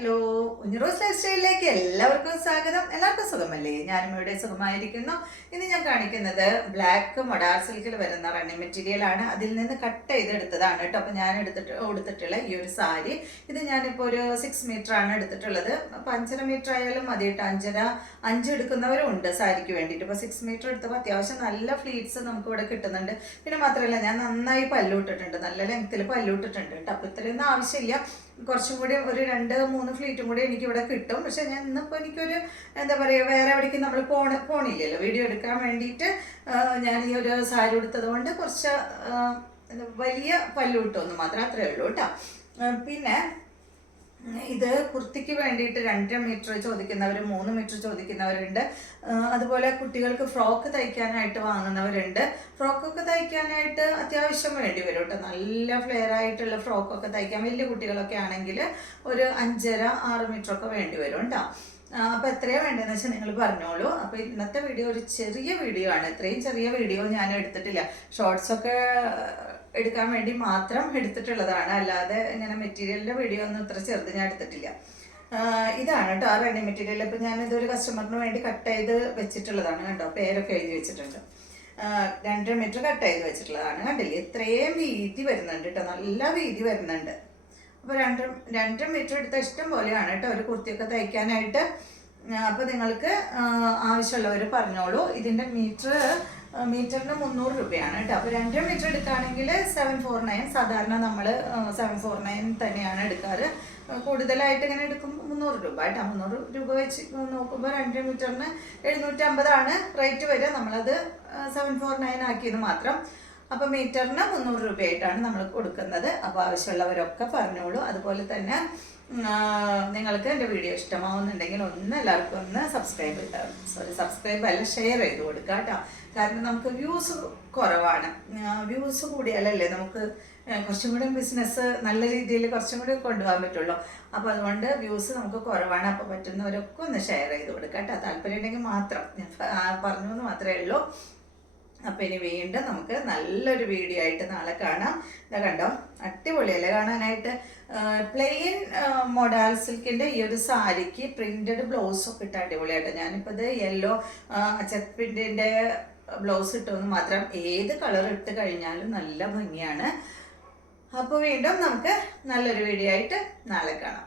Hello, ഉഞ്ഞിറോസ് life സ്റ്റൈലിലേക്ക് എല്ലാവർക്കും സ്വാഗതം. എല്ലാവർക്കും സുഖമല്ലേ? ഞാനും ഇവിടെ സുഖമായിരിക്കുന്നു. ഇന്ന് ഞാൻ കാണിക്കുന്നത് ബ്ലാക്ക് മൊഡാർ സിൽക്കിൽ വരുന്ന റണ്ണിങ് മെറ്റീരിയൽ ആണ്. അതിൽ നിന്ന് കട്ട് ചെയ്തെടുത്തതാണ് കേട്ടോ. അപ്പോൾ ഞാൻ കൊടുത്തിട്ടുള്ള ഈ ഒരു സാരി, ഇത് ഞാനിപ്പോൾ ഒരു 6 മീറ്റർ ആണ് എടുത്തിട്ടുള്ളത്. അപ്പോൾ 5.5 മീറ്റർ ആയാലും മതി കേട്ടോ. 5 എടുക്കുന്നവരും ഉണ്ട് സാരിക്ക് വേണ്ടിയിട്ട്. ഇപ്പോൾ 6 മീറ്റർ എടുത്തപ്പോൾ അത്യാവശ്യം നല്ല ഫ്ലീറ്റ്സ് നമുക്ക് ഇവിടെ കിട്ടുന്നുണ്ട്. പിന്നെ മാത്രമല്ല, ഞാൻ നന്നായി പല്ലൂട്ടിട്ടുണ്ട്, നല്ല ലെങ്ത്തിൽ പല്ലൂട്ടിട്ടുണ്ട് കേട്ടോ. അപ്പോൾ ഇത്രയൊന്നും ആവശ്യമില്ല. കുറച്ചും കൂടി ഒരു 2-3 ഫ്ലീറ്റും കൂടി എനിക്കിവിടെ കിട്ടും. പക്ഷെ ഞാൻ ഇന്നിപ്പോൾ എനിക്കൊരു എന്താ പറയുക, വേറെ എവിടേക്ക് നമ്മൾ പോണില്ലല്ലോ വീഡിയോ എടുക്കാൻ വേണ്ടിയിട്ട്. ഞാൻ ഈ ഒരു സാരി എടുത്തത് കൊണ്ട് കുറച്ച് വലിയ പല്ലൂട്ടൊന്നും മാത്രം അത്രയേ ഉള്ളൂ കേട്ടോ. പിന്നെ ഇത് കുർത്തിക്ക് വേണ്ടിയിട്ട് 2.5 മീറ്റർ ചോദിക്കുന്നവർ, 3 മീറ്റർ ചോദിക്കുന്നവരുണ്ട്. അതുപോലെ കുട്ടികൾക്ക് ഫ്രോക്ക് തയ്ക്കാനായിട്ട് വാങ്ങുന്നവരുണ്ട്. ഫ്രോക്കൊക്കെ തയ്ക്കാനായിട്ട് അത്യാവശ്യം വേണ്ടി വരും കേട്ടോ. നല്ല ഫ്ലെയർ ആയിട്ടുള്ള ഫ്രോക്കൊക്കെ തയ്ക്കാൻ വലിയ കുട്ടികളൊക്കെ ആണെങ്കിൽ ഒരു 5.5-6 മീറ്റർ ഒക്കെ വേണ്ടി വരും കേട്ടോ. അപ്പോൾ എത്രയാണ് വേണ്ടതെന്ന് വെച്ചാൽ നിങ്ങൾ പറഞ്ഞോളൂ. അപ്പോൾ ഇന്നത്തെ വീഡിയോ ഒരു ചെറിയ വീഡിയോ ആണ്. ഇത്രയും ചെറിയ വീഡിയോ ഞാൻ എടുത്തിട്ടില്ല. ഷോർട്സൊക്കെ എടുക്കാൻ വേണ്ടി മാത്രം എടുത്തിട്ടുള്ളതാണ്. അല്ലാതെ ഇങ്ങനെ മെറ്റീരിയലിൻ്റെ വീഡിയോ ഒന്നും ഇത്ര ചെറുത് ഞാൻ എടുത്തിട്ടില്ല. ഇതാണ് കേട്ടോ ആ റണ്ണിങ് മെറ്റീരിയൽ. ഇപ്പോൾ ഞാനിതൊരു കസ്റ്റമറിന് വേണ്ടി കട്ട് ചെയ്ത് വെച്ചിട്ടുള്ളതാണ് കേട്ടോ. പേരൊക്കെ എഴുതി വെച്ചിട്ടുണ്ട്. 2.5 മീറ്റർ കട്ട് ചെയ്ത് വെച്ചിട്ടുള്ളതാണ്. കണ്ടില്ലേ, ഇത്രയും വീതി വരുന്നുണ്ട് കേട്ടോ. നല്ല വീതി വരുന്നുണ്ട്. അപ്പോൾ 2 മീറ്റർ എടുത്ത ഇഷ്ടം പോലെയാണ് കേട്ടോ ഒരു കുർത്തിയൊക്കെ തയ്ക്കാനായിട്ട്. അപ്പോൾ നിങ്ങൾക്ക് ആവശ്യമുള്ളവർ പറഞ്ഞോളൂ. ഇതിൻ്റെ മീറ്ററിന് 300 രൂപയാണ് കേട്ടോ. അപ്പോൾ 2 മീറ്റർ എടുക്കുകയാണെങ്കിൽ 749. സാധാരണ നമ്മൾ 749 തന്നെയാണ് എടുക്കാറ്. കൂടുതലായിട്ട് ഇങ്ങനെ എടുക്കുമ്പോൾ 300 രൂപ കേട്ടോ. 300 രൂപ വെച്ച് നോക്കുമ്പോൾ 2 മീറ്ററിന് 750 റേറ്റ് വരിക. നമ്മളത് 749 ആക്കിയത് മാത്രം. അപ്പോൾ മീറ്ററിന് 300 രൂപയായിട്ടാണ് നമ്മൾ കൊടുക്കുന്നത്. അപ്പോൾ ആവശ്യമുള്ളവരൊക്കെ പറഞ്ഞോളൂ. അതുപോലെ തന്നെ നിങ്ങൾക്ക് എൻ്റെ വീഡിയോ ഇഷ്ടമാവുന്നുണ്ടെങ്കിൽ എല്ലാവർക്കും ഒന്ന് സബ്സ്ക്രൈബ് അല്ല, ഷെയർ ചെയ്ത് കൊടുക്കുക കേട്ടോ. കാരണം നമുക്ക് വ്യൂസ് കുറവാണ്. വ്യൂസ് കൂടിയാലല്ലേ നമുക്ക് കുറച്ചും കൂടി ബിസിനസ് നല്ല രീതിയിൽ കുറച്ചും കൂടി കൊണ്ടുപോകാൻ പറ്റുള്ളൂ. അപ്പോൾ അതുകൊണ്ട് വ്യൂസ് നമുക്ക് കുറവാണ്. അപ്പോൾ പറ്റുന്നവരൊക്കെ ഒന്ന് ഷെയർ ചെയ്ത് കൊടുക്കുക കേട്ടോ. താല്പര്യം ഉണ്ടെങ്കിൽ മാത്രം. ഞാൻ പറഞ്ഞു എന്ന് മാത്രമേ ഉള്ളൂ. അപ്പോൾ ഇനി വീണ്ടും നമുക്ക് നല്ലൊരു വീഡിയോ ആയിട്ട് നാളെ കാണാം. ഇതാ കണ്ടോ, അടിപൊളിയല്ലേ കാണാനായിട്ട്. പ്ലെയിൻ മൊഡാൽ സിൽക്കിൻ്റെ ഈ ഒരു സാരിക്ക് പ്രിൻറ്റഡ് ബ്ലൗസൊക്കെ ഇട്ട് അടിപൊളിയായിട്ട്. ഞാനിപ്പോൾ ഇത് യെല്ലോ ചെക്ക് പ്രിൻറ്റിൻ്റെ ബ്ലൗസ് ഇട്ടെന്ന് മാത്രം. ഏത് കളർ ഇട്ട് കഴിഞ്ഞാലും നല്ല ഭംഗിയാണ്. അപ്പോൾ വീണ്ടും നമുക്ക് നല്ലൊരു വീഡിയോ ആയിട്ട് നാളെ കാണാം.